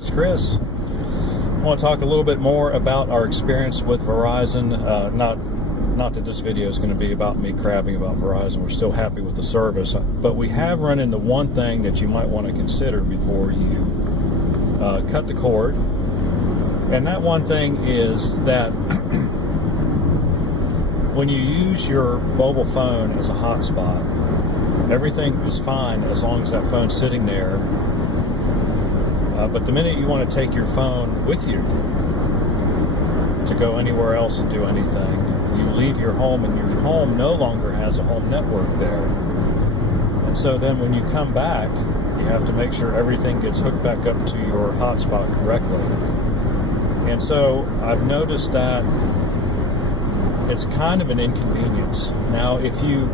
It's Chris. I want to talk a little bit more about our experience with Verizon. Not that this video is going to be about me crabbing about Verizon. We're still happy with the service, but we have run into one thing that you might want to consider before you cut the cord. And that one thing is that when you use your mobile phone as a hotspot, everything is fine as long as that phone's sitting there. But the minute you want to take your phone with you to go anywhere else and do anything, you leave your home and your home no longer has a home network there. And so then when you come back, you have to make sure everything gets hooked back up to your hotspot correctly. And so I've noticed that it's kind of an inconvenience. Now, if you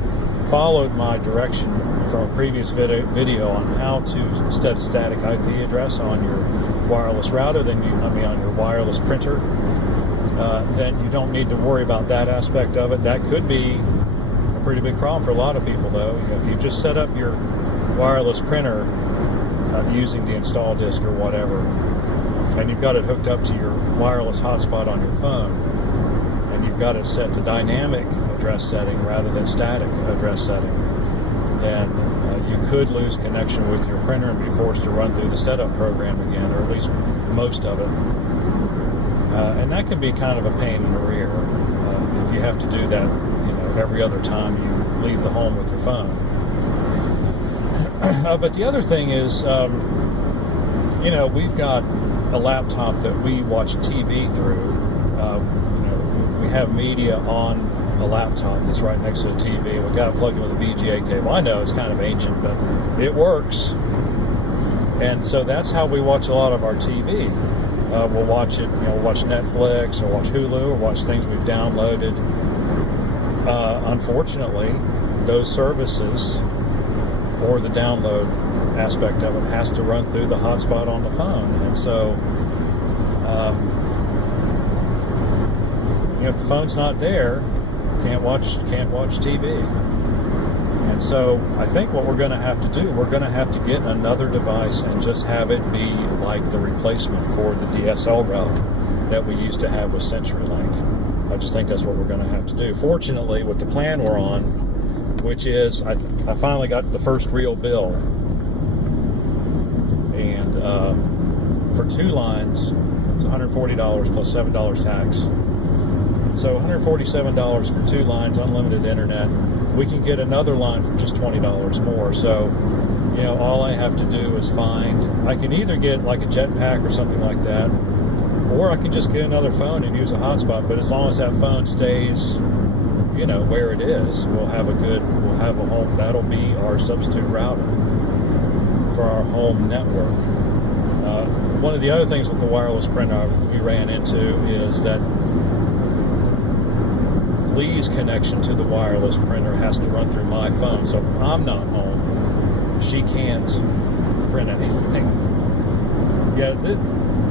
followed my direction from a previous video on how to set a static IP address on your wireless router, on your wireless printer, then you don't need to worry about that aspect of it. That could be a pretty big problem for a lot of people, though. If you just set up your wireless printer using the install disk or whatever, and you've got it hooked up to your wireless hotspot on your phone, and you've got it set to dynamic address setting rather than static address setting, then you could lose connection with your printer and be forced to run through the setup program again, or at least most of it. And that can be kind of a pain in the rear if you have to do that, every other time you leave the home with your phone. But the other thing is, we've got a laptop that we watch TV through. We have media on a laptop that's right next to the TV. We've got it plugged in with a VGA cable. I know it's kind of ancient, but it works. And so that's how we watch a lot of our TV. We'll watch it, watch Netflix or watch Hulu or watch things we've downloaded. Unfortunately, those services or the download aspect of it has to run through the hotspot on the phone. And so, if the phone's not there, can't watch TV. And so I think what we're going to have to do, we're going to have to get another device and just have it be like the replacement for the DSL route that we used to have with CenturyLink. I just think that's what we're going to have to do. Fortunately, with the plan we're on, which is, I finally got the first real bill. And for 2 lines, it's $140 plus $7 tax. So $147 for 2 lines, unlimited internet. We can get another line for just $20 more. So, all I have to do is I can either get like a jetpack or something like that, or I can just get another phone and use a hotspot. But as long as that phone stays, where it is, we'll have a home. That'll be our substitute router for our home network. One of the other things with the wireless printer we ran into is that Lee's connection to the wireless printer has to run through my phone. So if I'm not home, she can't print anything. Yeah,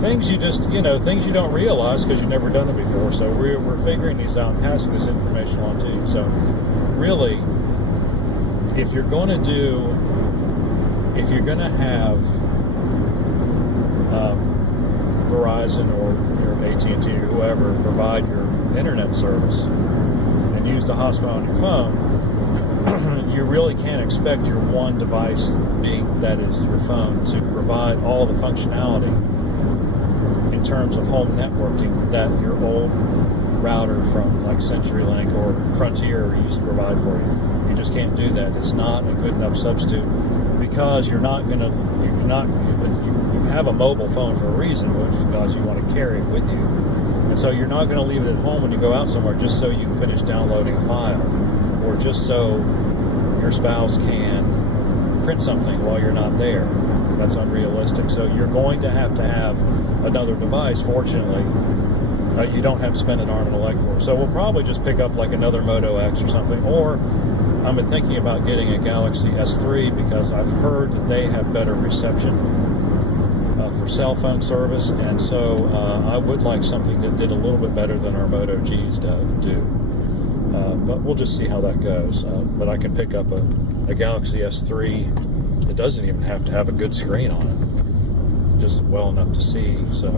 things things you don't realize because you've never done it before. So we're figuring these out and passing this information on to you. So really, if you're going to have Verizon or your AT&T or whoever provide your internet service and use the hotspot on your phone, you really can't expect your one device, that is your phone, to provide all the functionality in terms of home networking that your old router from like CenturyLink or Frontier used to provide for you. You just can't do that. It's not a good enough substitute because you have a mobile phone for a reason, which is because you want to carry it with you. And so you're not going to leave it at home when you go out somewhere just so you can finish downloading a file, or just so your spouse can print something while you're not there. That's unrealistic. So you're going to have another device. Fortunately, you don't have to spend an arm and a leg for it. So we'll probably just pick up like another Moto X or something, or I've been thinking about getting a Galaxy S3 because I've heard that they have better reception for cell phone service, and so I would like something that did a little bit better than our Moto Gs do. But we'll just see how that goes. But I can pick up a Galaxy S3. It doesn't even have to have a good screen on it. just well enough to see. So,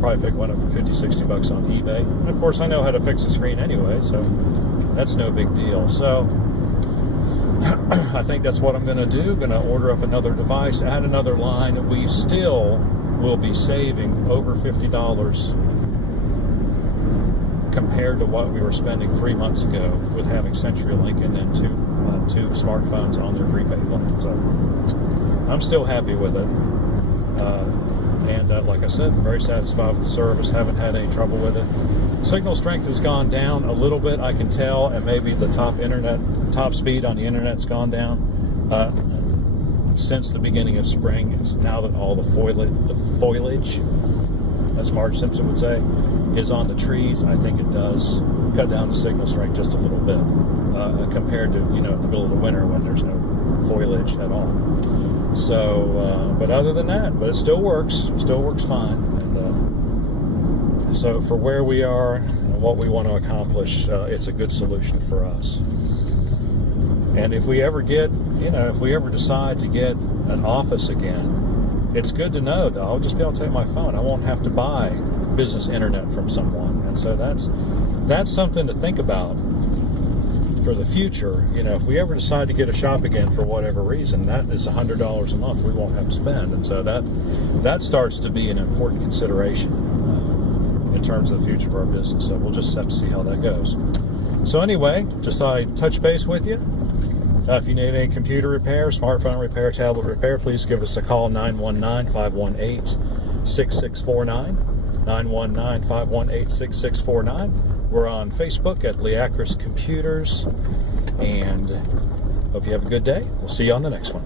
probably pick one up for $50-$60 on eBay. And of course, I know how to fix the screen anyway, so that's no big deal. So, I think that's what I'm going to do. Going to order up another device, add another line. We still will be saving over $50 compared to what we were spending 3 months ago with having CenturyLink and then two smartphones on their prepaid plan. So I'm still happy with it. And like I said, very satisfied with the service. Haven't had any trouble with it. Signal strength has gone down a little bit, I can tell, and maybe the top speed on the internet's gone down since the beginning of spring. It's now that all the foliage, as Marge Simpson would say, is on the trees. I think it does cut down the signal strength just a little bit compared to in the middle of the winter when there's no foliage at all. So, but other than that, but it still works fine. And so for where we are and what we want to accomplish, it's a good solution for us. And if we ever decide to get an office again, it's good to know that I'll just be able to take my phone. I won't have to buy business internet from someone. And so that's something to think about for the future. If we ever decide to get a shop again for whatever reason, that is $100 a month we won't have to spend. And so that starts to be an important consideration in terms of the future of our business. So we'll just have to see how that goes. So anyway, just thought I'd touch base with you. If you need any computer repair, smartphone repair, tablet repair, please give us a call, 919-518-6649. 919-518-6649. We're on Facebook at Liacris Computers, and hope you have a good day. We'll see you on the next one.